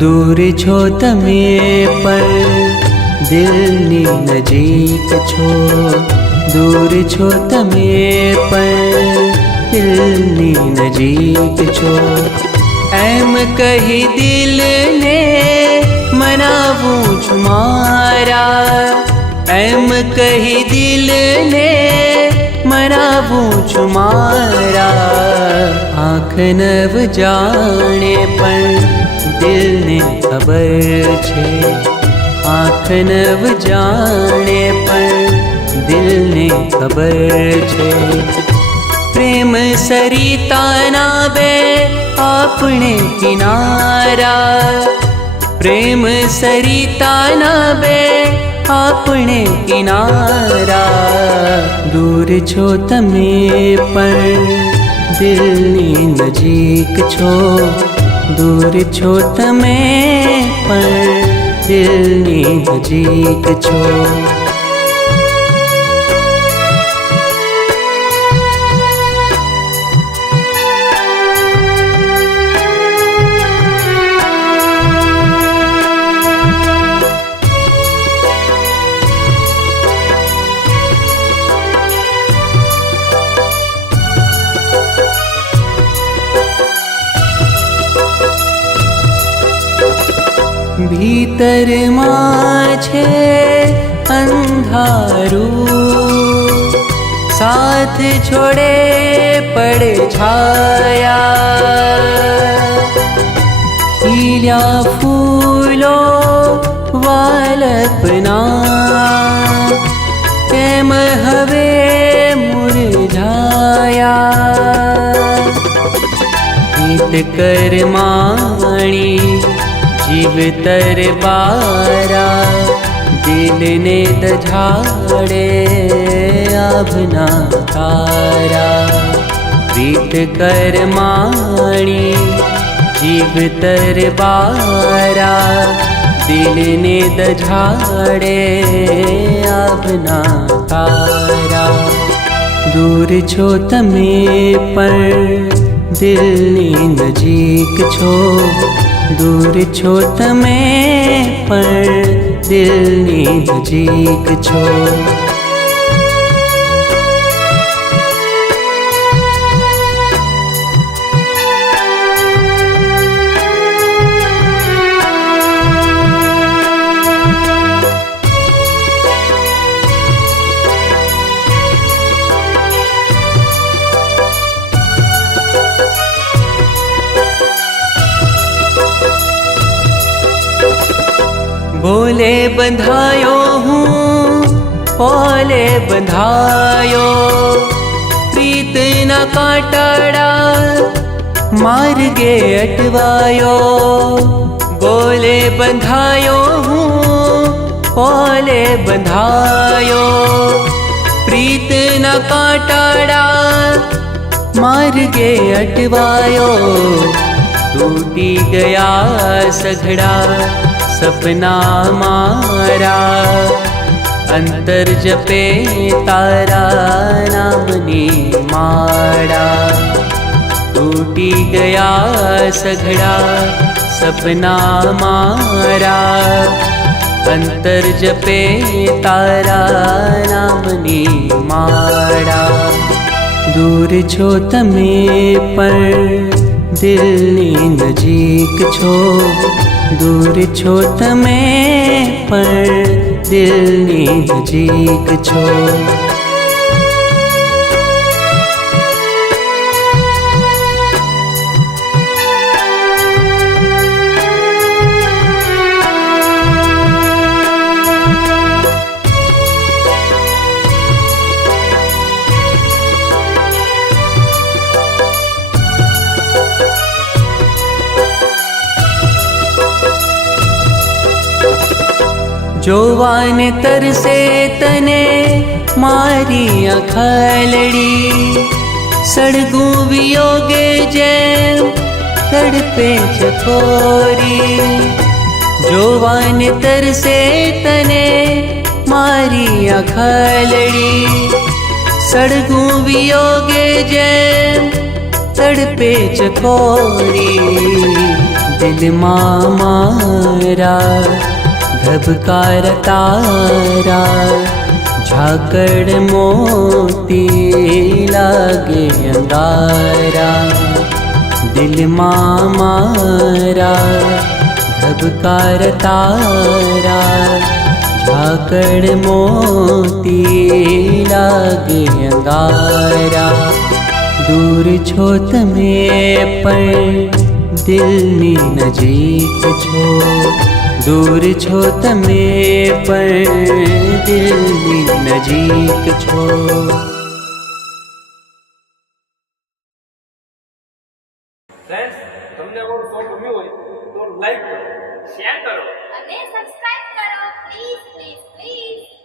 दूर छो तमे पर दिलनी नजीक छो। दूर छो तमे पर दिलनी नजीक छो। एम कही दिल ने मनावूं छुमारा। एम कही दिल ने मनावूं छुमारा। आँख नव जाने पर दिल ने खबर छे। आँख नव जाने पर दिल ने खबर छे। प्रेम सरिता ना बे आपने किनारा। प्रेम सरिता ना बे आपने किनारा। दूर छो तमे पर दिलनी नजीक छो। दूर छो तमे पर दिलनी नजीक छो। भीतर माछे अंधारू। साथ छोड़े पड़े छाया। खिल्या फूलो वालपना केम हवे मुरझाया। गीत कर माणी जीव तर बारा। दिल ने दझाड़े आभना तारा। प्रीत कर माणी जीव तर बारा। दिल ने दझाड़े आभना तारा। दूर छो तमे पर दिलनी नजीक छो। दूर छो तमे पर दिलनी नजीक छो। बोले बंधायो हूँ पोले बंधायो। प्रीत न काटाड़ा मार गे अटवायो। बोले बंधायो हूँ पोले बंधायो। प्रीत न काटाड़ा मार गे अटवायो। टूटी गया सघड़ा सपना मारा। अंतर जपे तारा नामनी माड़ा। टूटी गया सघड़ा सपना मारा। अंतर जपे तारा नामनी माड़ा। दूर छो तमे पर दिलनी नजीक छो। दूर छो तमे पर दिलनी नजीक छो। जोवान तरसे तने मारी अखालड़ी। सड़गू वियोगे जैम तड़पे चकोरी। जोवान तरसे तने मारी अखालड़ी। सड़गू वियोगे जैम तड़पे चकोरी। दिल मारा धबकार तारा झाकड़ मोती लागे अंगारा दिल मारा धबकार तारा झाकड़ मोती लागे अंगारा दूर छो तमे पर दिल नी नजीक छो दूर छो तमे पर दिल नी नजीक छो। ફ્રેન્ડ્સ તમને અમારો શો ગમ્યો હોય તો લાઈક કરો, શેર કરો અને સબસ્ક્રાઇબ કરો પ્લીઝ પ્લીઝ પ્લીઝ